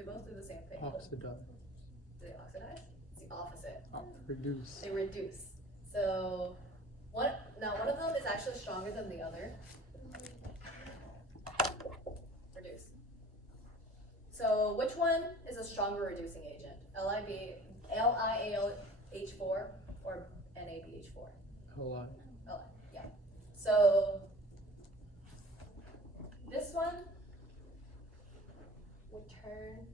We both do the same thing. Oxidize. Do they oxidize? It's the opposite. Reduce. They reduce. So one of them is actually stronger than the other. Reduce. So which one is a stronger reducing agent? LiAlH4 or NABH4? Li. Yeah. So this one would turn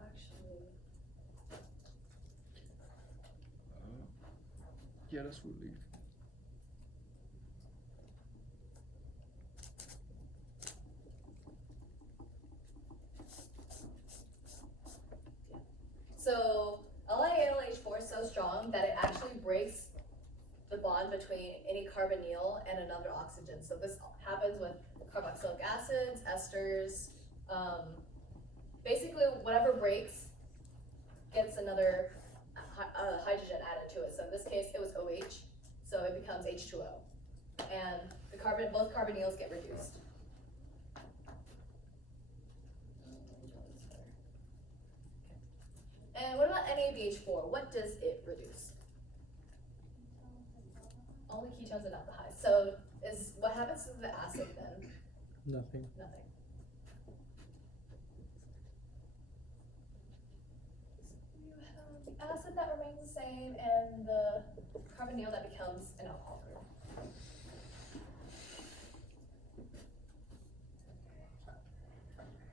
actually Yeah, that's relief. so LiAlH4 is so strong that it actually breaks the bond between any carbonyl and another oxygen. So this happens with carboxylic acids, esters, basically whatever breaks gets another hydrogen added to it. So in this case it was OH, so it becomes H2O. And both carbonyls get reduced. And what about NABH4? What does it reduce? Only ketones and aldehydes. So what happens to the acid then? Nothing. Nothing. You have the acid that remains the same and the carbonyl that becomes an alcohol group.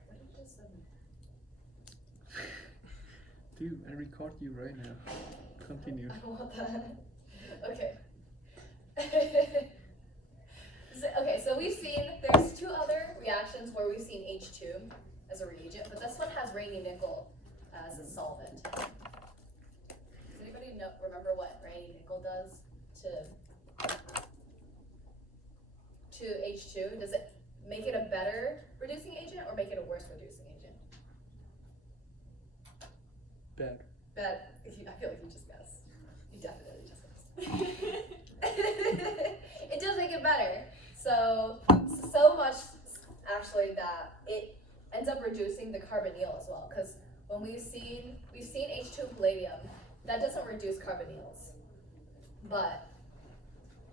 What did you just say? Dude, I record you right now. Continue. I want that. Okay. Okay, so we've seen, there's two other reactions where we've seen H2 as a reagent, but this one has Raney nickel as a solvent. Does anybody remember what Raney nickel does to H2? Does it make it a better reducing agent or make it a worse reducing agent? Bad. I feel like you just guessed. You definitely just guessed. It does make it better. So much actually that it ends up reducing the carbonyl as well. Because when we've seen H2 palladium, that doesn't reduce carbonyls. But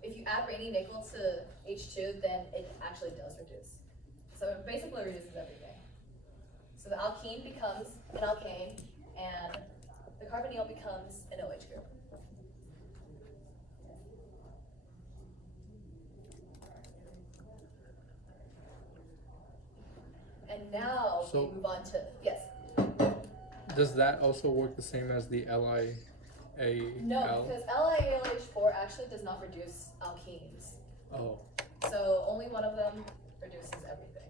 if you add Raney nickel to H2, then it actually does reduce. So it basically reduces everything. So the alkene becomes an alkane, and the carbonyl becomes an OH group. And now So- we move on to, yes. Does that also work the same as the LiAl? No, because LiAlH4 actually does not reduce alkenes. Oh, So only one of them reduces everything.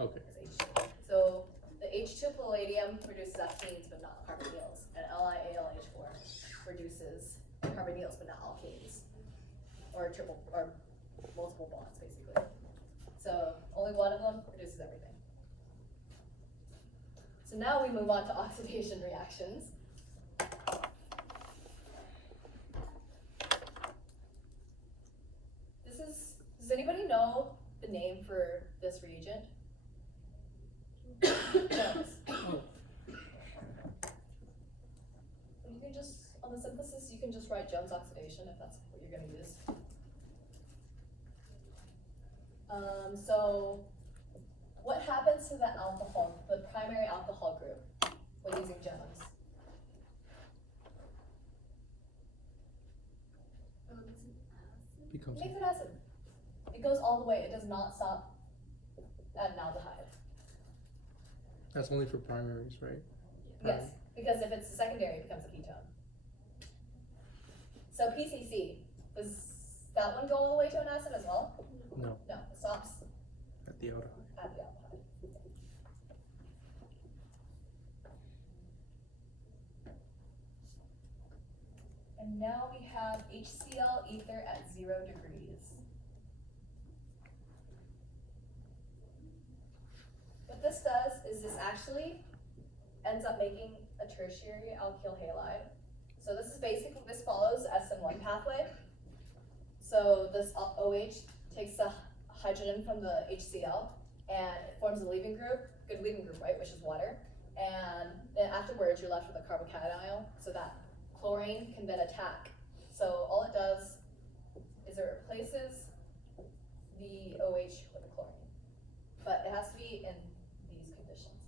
okay. It's H2. So the H2 palladium reduces alkenes but not carbonyls, and LiAlH4 reduces carbonyls but not alkenes, or multiple bonds basically. So only one of them reduces everything. So now we move on to oxidation reactions. Does anybody know the name for this reagent? Jones. Oh. You can just, on the synthesis, you can just write Jones oxidation if that's what you're gonna use. So what happens to the alcohol, the primary alcohol group when using Jones? It Becomes makes an acid. It goes all the way, it does not stop at an aldehyde. that's only for primaries, right? Yes, because if it's secondary, it becomes a ketone. So PCC, does that one go all the way to an acid as well? No, No, it stops at the aldehyde. at the aldehyde. And And now we have HCl ether at 0 degrees. What this does is this actually ends up making a tertiary alkyl halide. So this is basically, this follows SN1 pathway. So this OH takes the hydrogen from the HCl and it forms a leaving group, good leaving group, right, which is water. And then afterwards you're left with a carbocation, so that chlorine can then attack. So all it does is it replaces the OH with a chlorine. But it has to be in these conditions,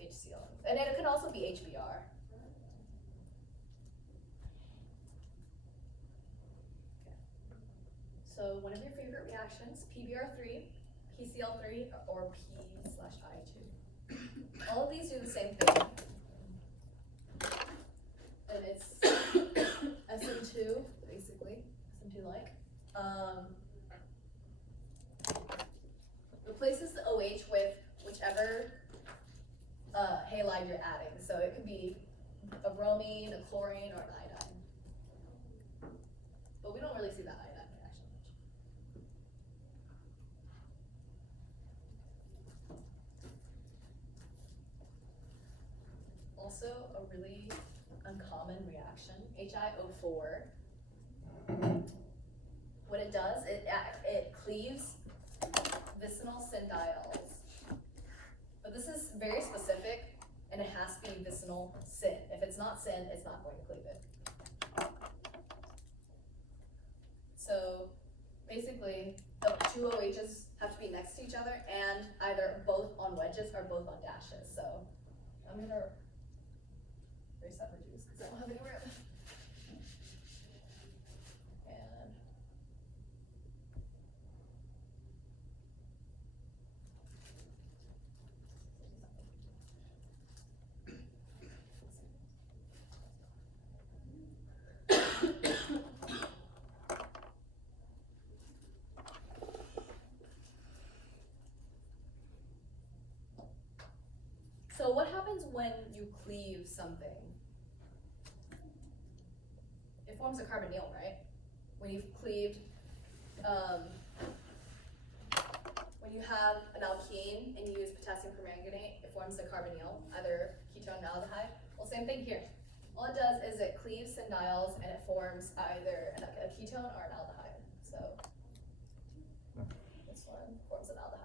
HCl. And then it can also be HBr. So one of your favorite reactions, PBr3, PCl3, or P/I2. All of these do the same thing. And it's SN2, basically, SN2-like. Replaces the OH with whichever halide you're adding. So it could be a bromine, a chlorine, or an iodine. But we don't really see that iodine reaction much. Also, a really uncommon reaction, HiO4. What it does, it cleaves vicinal syndiols. But this is very specific, and it has to be vicinal syn. If it's not syn, it's not going to cleave it. So basically, the two OHs have to be next to each other, and either both on wedges or both on dashes. So I'm gonna erase that reduce because I don't have any room. And so what happens when you cleave something? It forms a carbonyl, right? When you've cleaved, when you have an alkene and you use potassium permanganate, it forms a carbonyl, either ketone or aldehyde. Well, same thing here. All it does is it cleaves syndiols and it forms either a ketone or an aldehyde. So this one forms an aldehyde.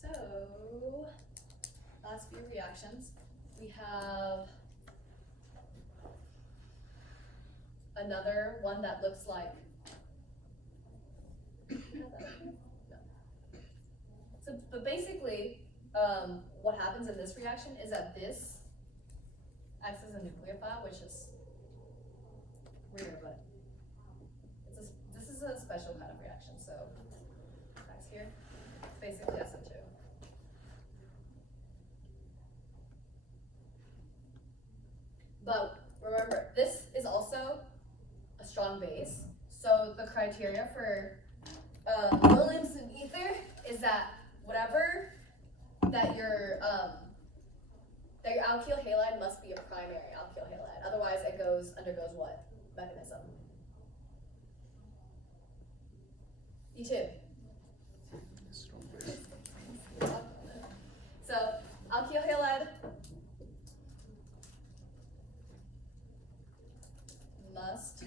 So, last few reactions. We have another one that looks like, no. So, but basically, what happens in this reaction is that this acts as a nucleophile, which is weird, but this is a special kind of reaction. So, next here, it's basically SN2. But remember, this is also a strong base. So the criteria for Williamson ether is that whatever that your alkyl halide must be a primary alkyl halide. Otherwise, it undergoes what mechanism? E2. So alkyl halide must